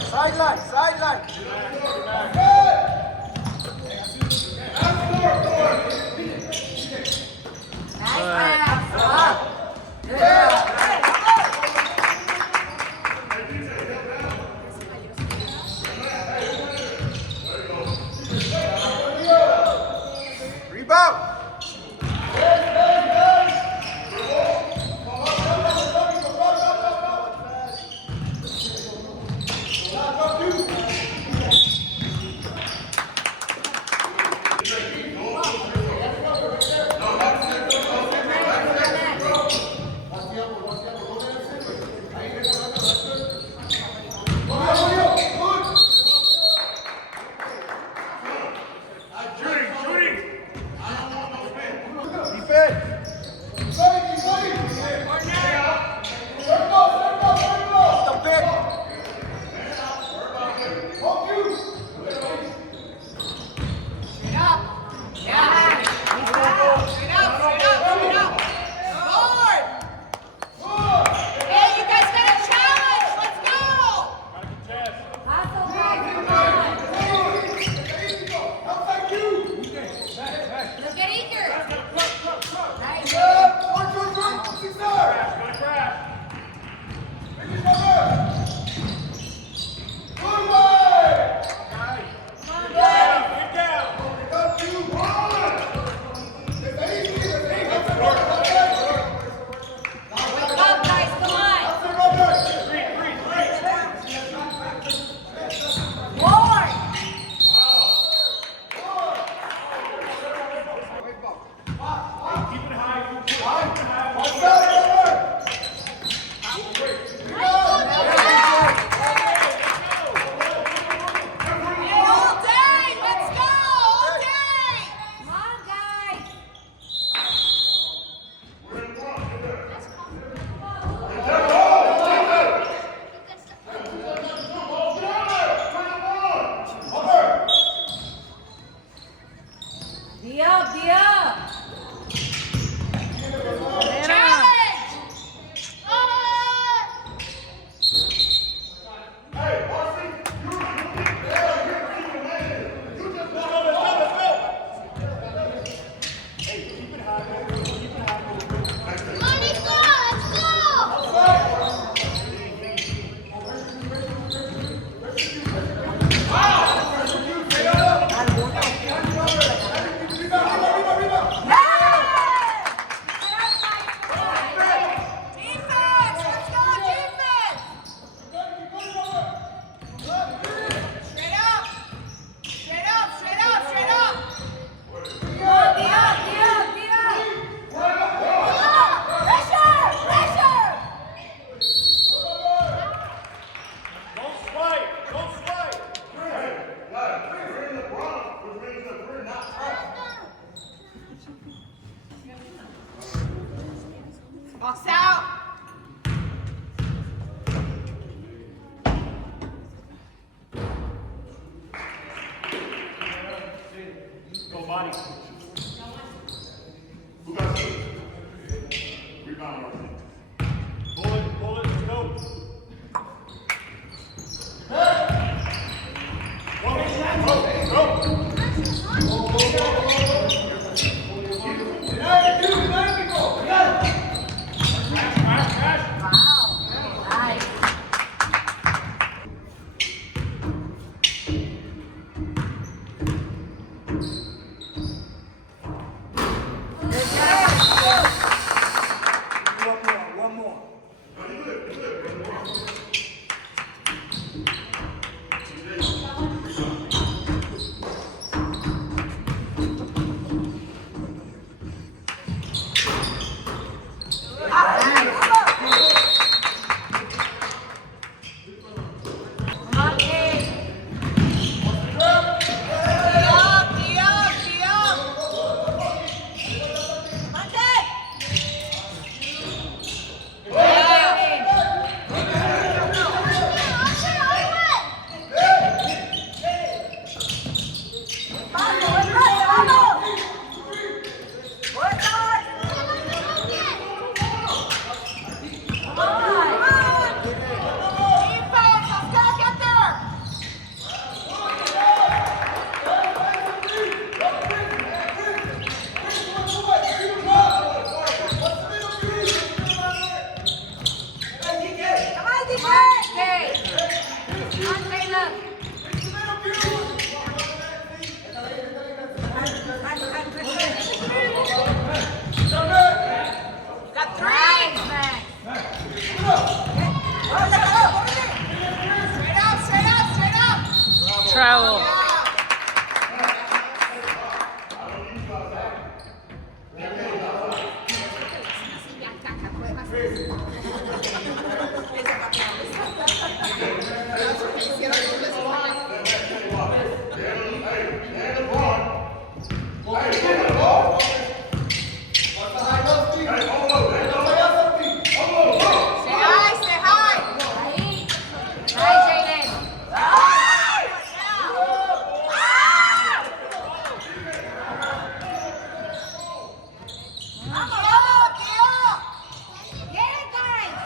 Sideline, sideline. Rebound. Box out. Go body. Who got it? Rebound. Pull it, let's go. One more. Straight up, straight up, straight up. Travel. Stay high, stay high. Hi, Jaden. Vamos, Tío. Get it, guys.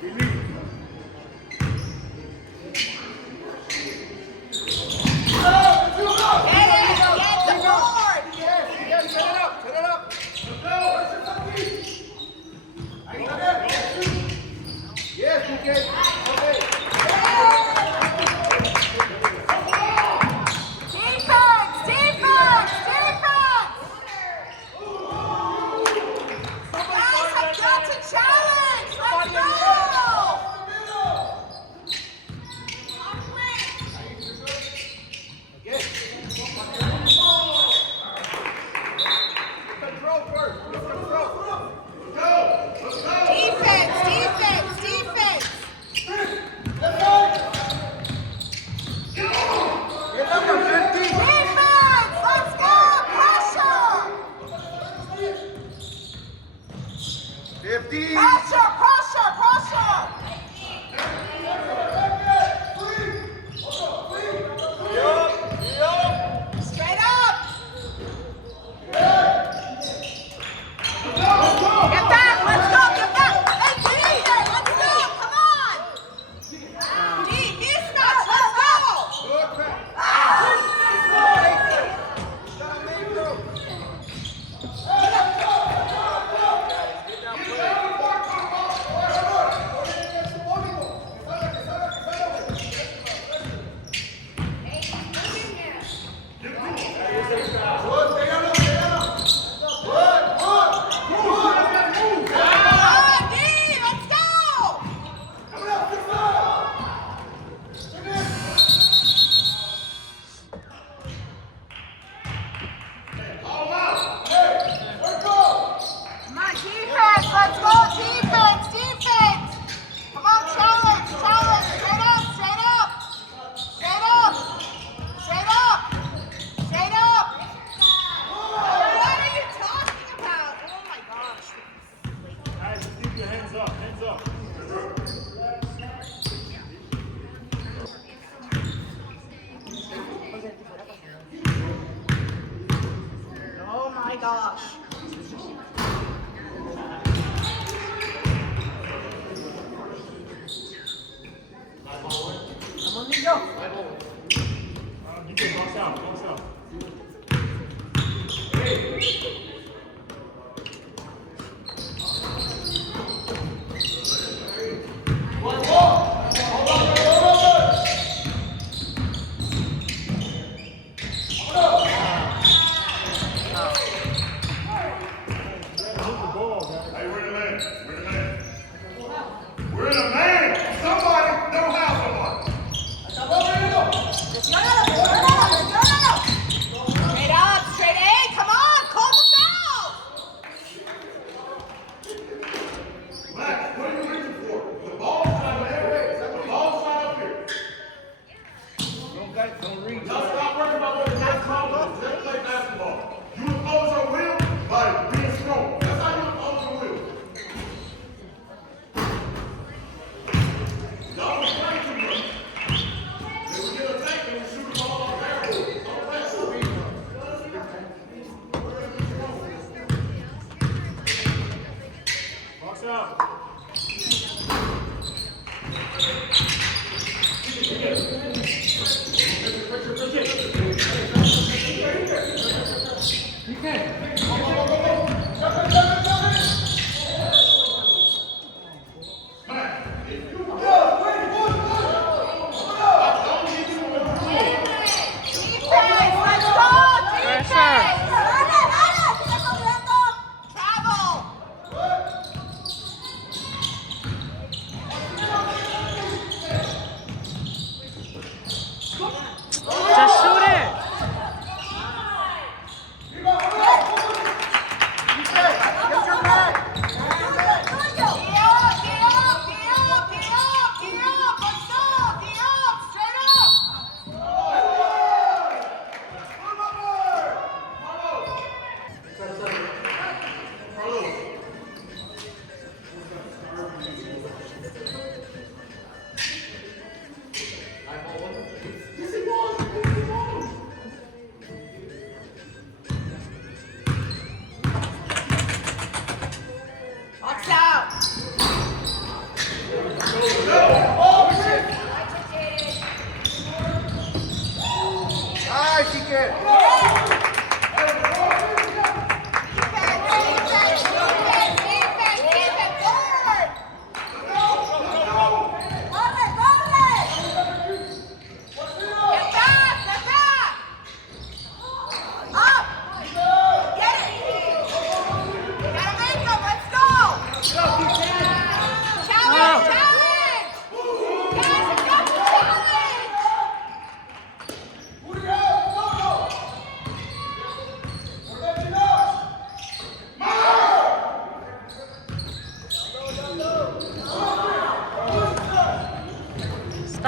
Get the board. Yes, set it up, set it up. Yes, PK. Okay. Defense, defense, defense. Guys have got to challenge. Let's go. Control first. Control. Defense, defense, defense. Get number 15. Defense, let's go. Pressure. 15. Pressure, pressure, pressure. Straight up. Get back, let's go, get back. Hey, D, let's go, come on. D, mismatch, let's go. Good pass. Stop, main throw. Come on, D, let's go. Come on, defense, let's go, defense, defense. Come on, challenge, challenge, straight up, straight up. Straight up, straight up, straight up. What are you talking about? Oh my gosh. Guys, just keep your hands up, hands up. Oh my gosh. You can box out, box out. Hey, we're in the man. We're in the man. We're in a man. Somebody don't have somebody. Straight up, straight A, come on, call the foul. Max, what are you reaching for? The ball's not there. The ball's not up here. Don't reach. Now stop worrying about what the next call is. Let's play basketball. You impose your will by being strong. That's how you impose your will. Y'all was playing too much. Then we get attacked and we shoot the ball off there. Don't play so big. Box out. Defense, let's go, defense. Travel. Just shoot it. Come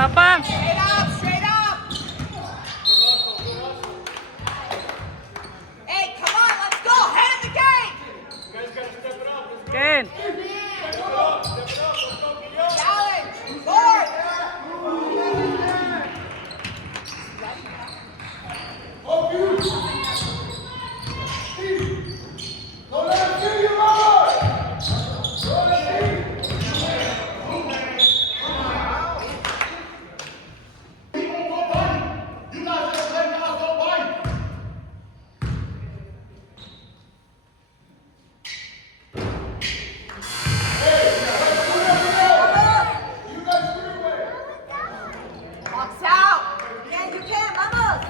Stop him. Straight up, straight up. Hey, come on, let's go. Head of the game. Again. Challenge. Forward. Don't let him kill you, Lord. Don't let him. You guys just let guys go bite. You guys screw away. Box out. You can, vamos.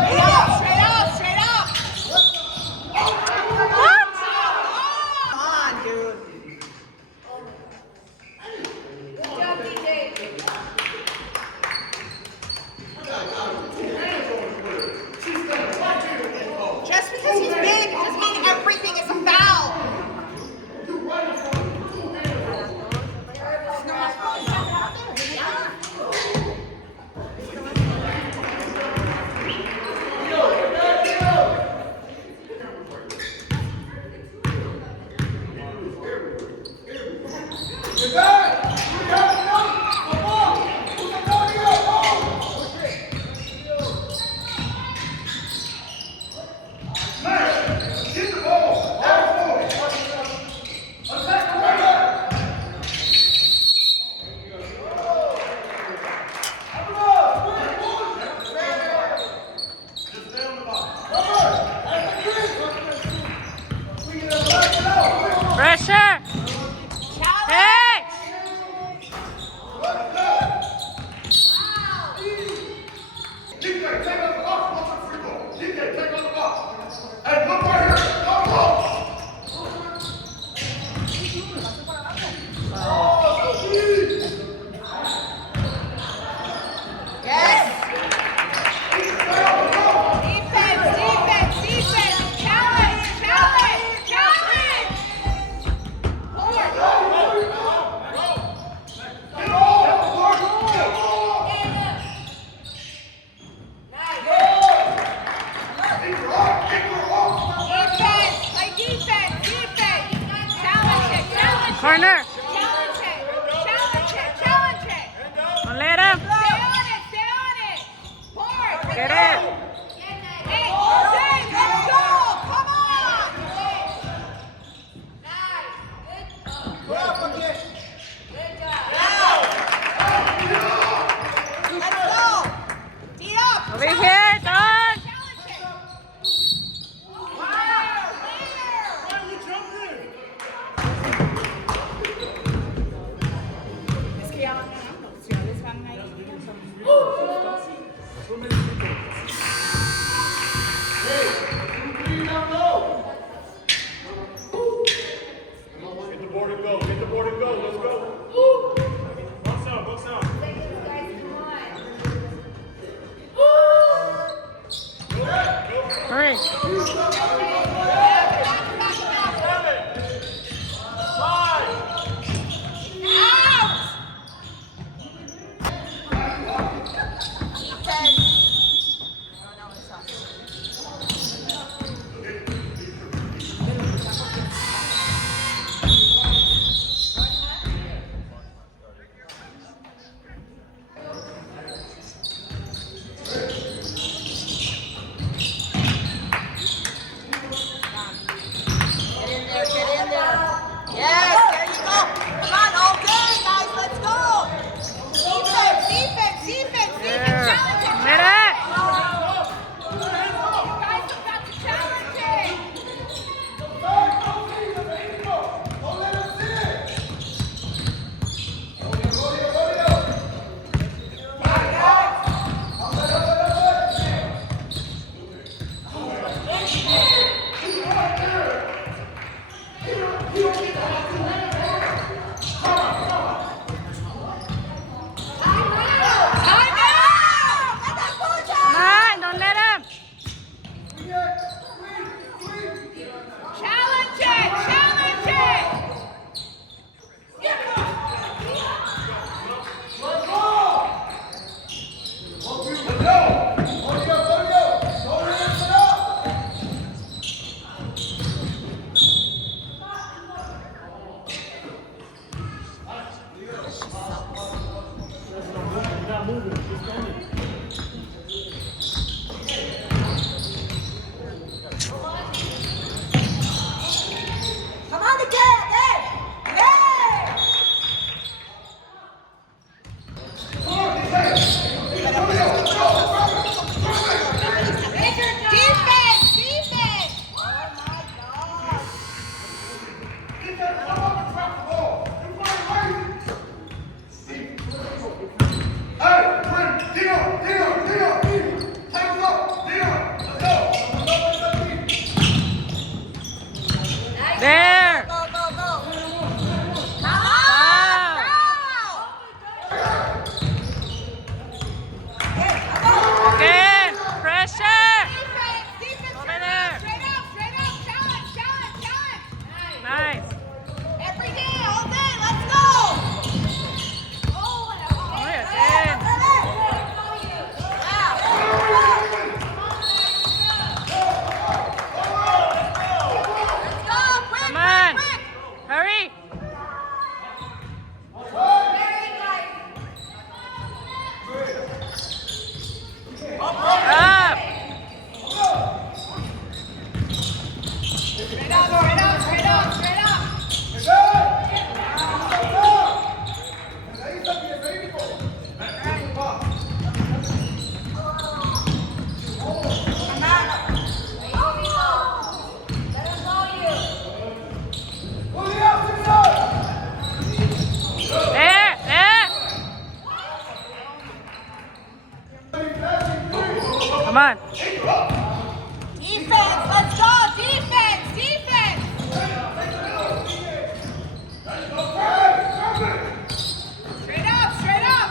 Straight up, straight up. What? Come on, dude. Good job, DJ. Just because he's big doesn't mean everything is a foul. Get back. You have enough. Come on. Put the ball here. Get the ball. Attack the right. Just stay on the box. Pressure. Challenge. Hey. DJ, take on the box. Go to the free throw. DJ, take on the box. Hey, look right here. Go, go. Yes. Defense, defense, defense. Challenge, challenge, challenge. Forward. Defense, play defense, defense. Challenge it, challenge it. Corner. Challenge it, challenge it, challenge it. Don't let him. Stay on it, stay on it. Forward. Get it. Hey, Jose, let's go. Come on. Let's go. Tee up. Over here, Don. Challenge it. Wow, There. Go, go, go. Come Foul. on! Okay, come on. Again. Pressure. Defense, defense, Over straight there. up, straight up. Challenge, challenge, challenge. Nice. Every day, all day, let's go. Uy, again. Let's go, quick, Come on. quick, quick. Hurry. Up. Straight up, straight up, straight up, straight up. Come on. Let us know you. There. There. Come on. Defense, let's go, defense, defense. Straight up, straight up.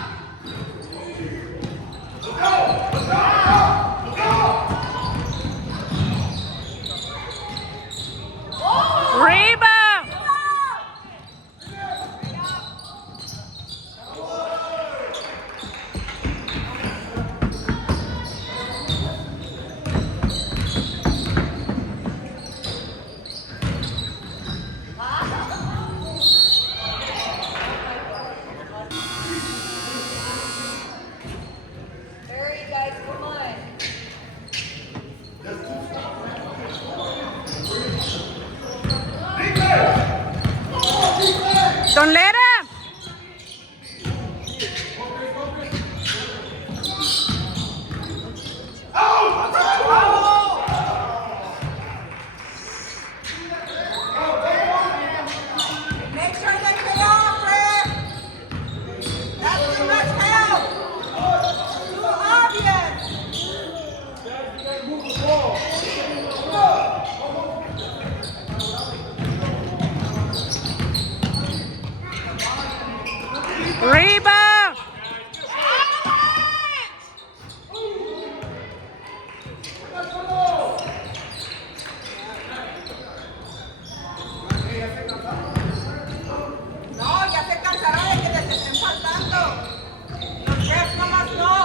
Rebound. Hurry, guys, come on. Don't let him. Make sure they pay off, Rick. That's too much help. Too obvious. Rebound. No, ya se cansaron de que les estén faltando. Los refs nomás no.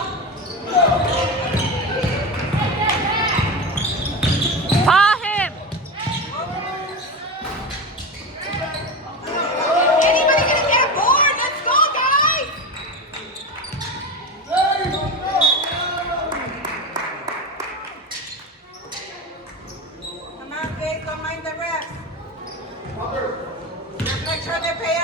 Paw him. Anybody gonna get a board? Let's go, guys. Come on, Vic, don't mind the refs. Just make sure they pay